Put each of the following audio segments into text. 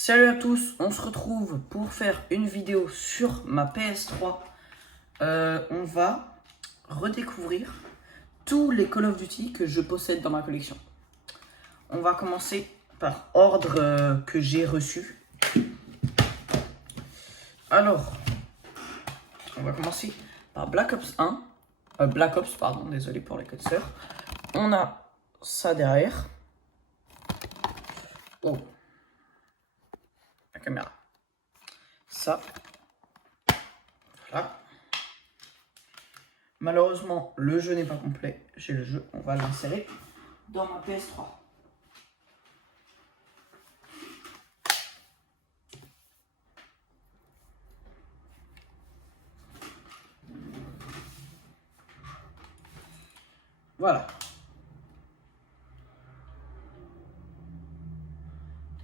Salut à tous, on se retrouve pour faire une vidéo sur ma PS3. On va redécouvrir tous les Call of Duty que je possède dans ma collection. On va commencer par ordre que j'ai reçu. Alors, on va commencer par Black Ops 1. Black Ops, pardon, désolé pour les codes sœurs. On a ça derrière. Oh. La caméra. Ça. Voilà. Malheureusement, le jeu n'est pas complet. J'ai le jeu, on va l'insérer dans ma PS3. Voilà.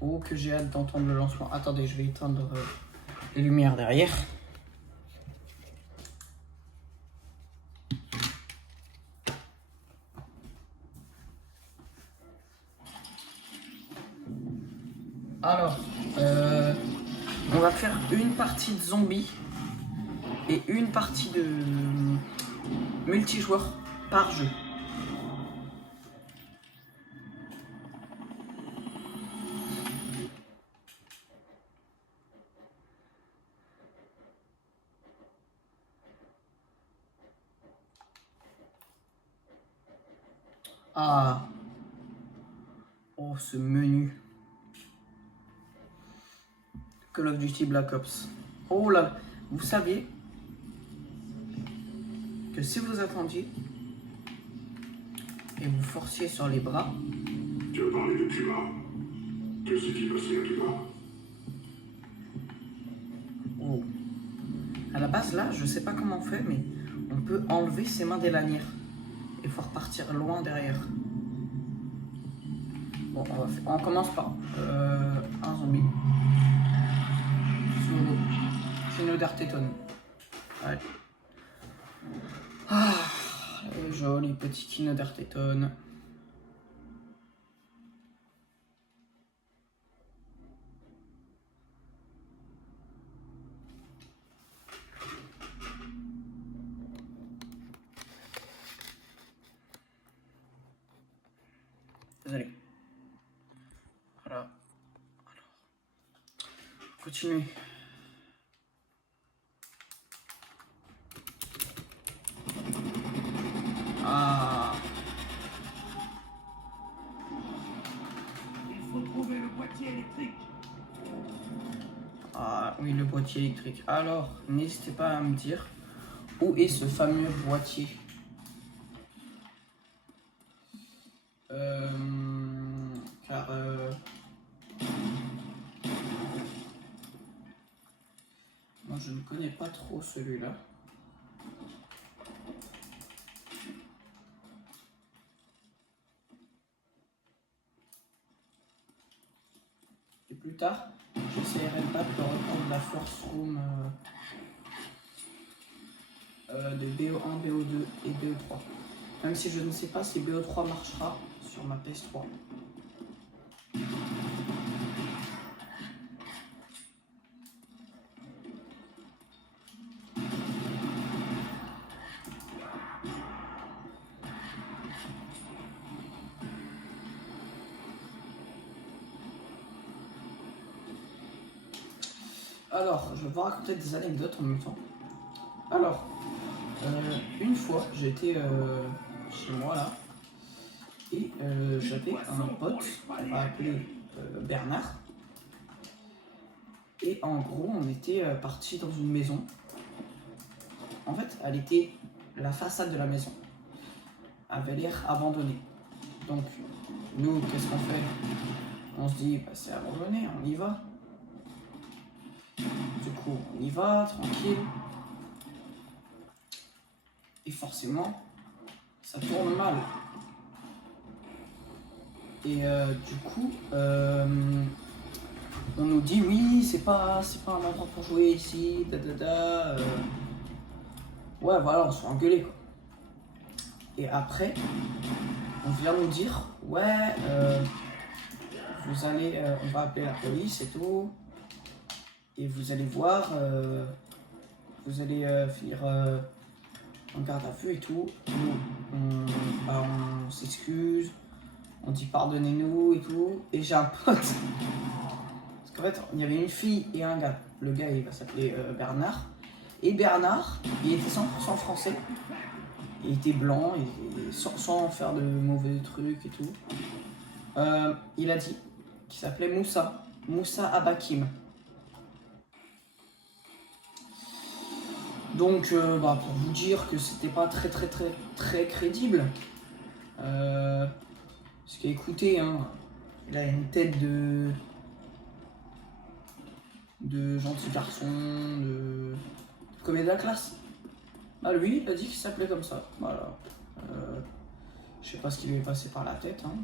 Oh, que j'ai hâte d'entendre le lancement. Attendez, je vais éteindre les lumières derrière. Alors, on va faire une partie de zombies et une partie de multijoueur par jeu. Ah. Oh, ce menu. Call of Duty Black Ops. Oh là, vous saviez que si vous attendiez et vous forciez sur les bras. Tu as parlé de Cuba. Que s'est-il passé à Cuba? Oh. À la base là, je sais pas comment on fait, mais on peut enlever ses mains des lanières et faut repartir loin derrière. Bon, on commence par un zombie. Solo. Kino d'Arteton. Allez. Ah, le joli petit Kino d'Arteton. Désolé. Voilà. Alors, continuez. Ah. Il faut trouver le boîtier électrique. Ah oui, le boîtier électrique. Alors, n'hésitez pas à me dire où est ce fameux boîtier. Car moi je ne connais pas trop celui-là. Et plus tard, j'essaierai pas de reprendre la Force Room des BO1, BO2 et BO3. Même si je ne sais pas si BO3 marchera sur ma PS3. Alors, je vais vous raconter des anecdotes en même temps. Alors, une fois, j'étais chez moi là, et j'avais un pote, on va appeler Bernard. Et en gros, on était parti dans une maison. En fait, elle était, la façade de la maison avait l'air abandonnée. Donc, nous, qu'est-ce qu'on fait? On se dit, bah, c'est abandonné, on y va. Du coup, on y va, tranquille. Et forcément, ça tourne mal. Et du coup, on nous dit oui, c'est pas un endroit pour jouer ici, ouais, voilà, on se fait engueuler quoi. Et après, on vient nous dire ouais, vous allez, on va appeler la police et tout. Et vous allez voir, vous allez finir en garde à vue et tout. Nous, on s'excuse, on dit pardonnez-nous et tout. Et j'ai un pote. Parce qu'en fait, il y avait une fille et un gars. Le gars, il va s'appeler Bernard. Et Bernard, il était 100% français. Il était blanc, et sans faire de mauvais trucs et tout. Il a dit qu'il s'appelait Moussa Abakim. Donc, pour vous dire que c'était pas très crédible. Parce qu'écoutez, hein, il a une tête de gentil garçon, de premier de la classe. Ah, lui, il a dit qu'il s'appelait comme ça. Voilà. Je sais pas ce qui lui est passé par la tête. Hein.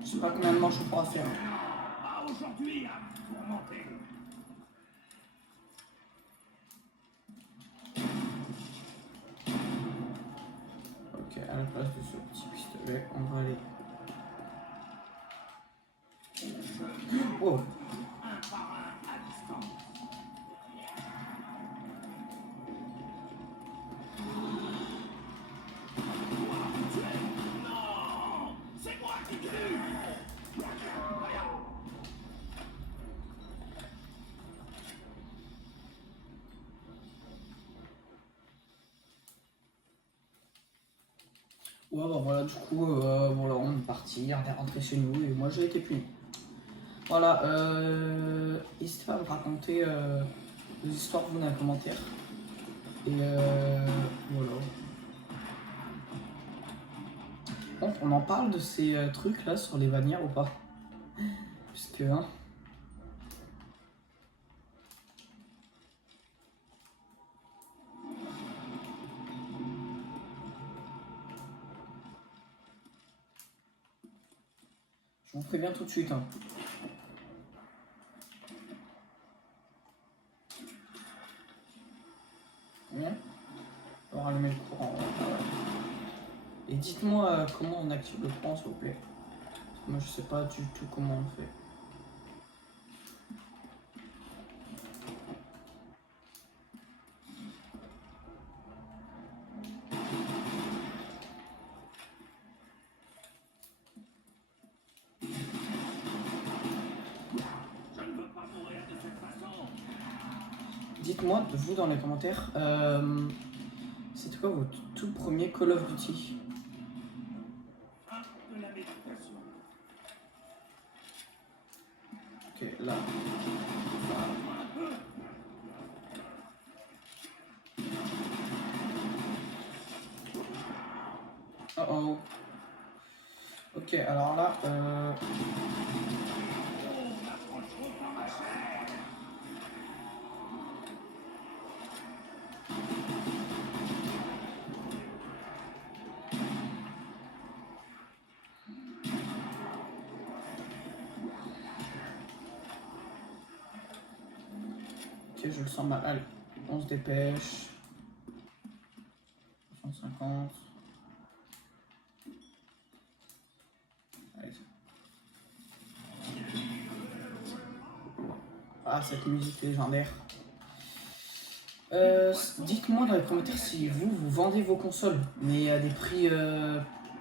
Je sais pas combien de manches on pourra faire. Ah, aujourd'hui, à tourmenter. Ok, à la place de ce petit pistolet, on va aller. Oh! Un par un à distance. Non! C'est moi qui tue! Ouais, bah voilà, du coup, voilà, on est parti, on est rentré chez nous et moi j'ai été puni. Voilà, n'hésitez pas à me raconter des histoires que vous dans les commentaires. Et voilà. Bon, on en parle de ces trucs là sur les bannières ou pas? Puisque, hein. Je vous préviens tout de suite. Hein. Bien. On va allumer le courant. Et dites-moi comment on active le courant, s'il vous plaît. Parce que moi, je sais pas du tout comment on fait. Dites-moi, vous dans les commentaires, c'était quoi votre tout premier Call of Duty? De la méditation. Ok, là. Oh oh. Ok, alors là, ok, je le sens mal. Allez, on se dépêche. 150. Allez. Ah, cette musique légendaire. Dites-moi dans les commentaires si vous vendez vos consoles, mais à des prix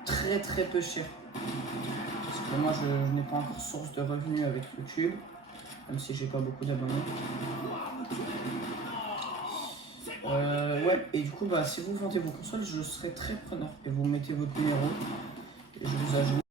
très peu chers. Parce que moi, je n'ai pas encore source de revenus avec YouTube, même si j'ai pas beaucoup d'abonnés. Ouais, et du coup, bah, si vous vendez vos consoles, je serai très preneur. Et vous mettez votre numéro et je vous ajoute.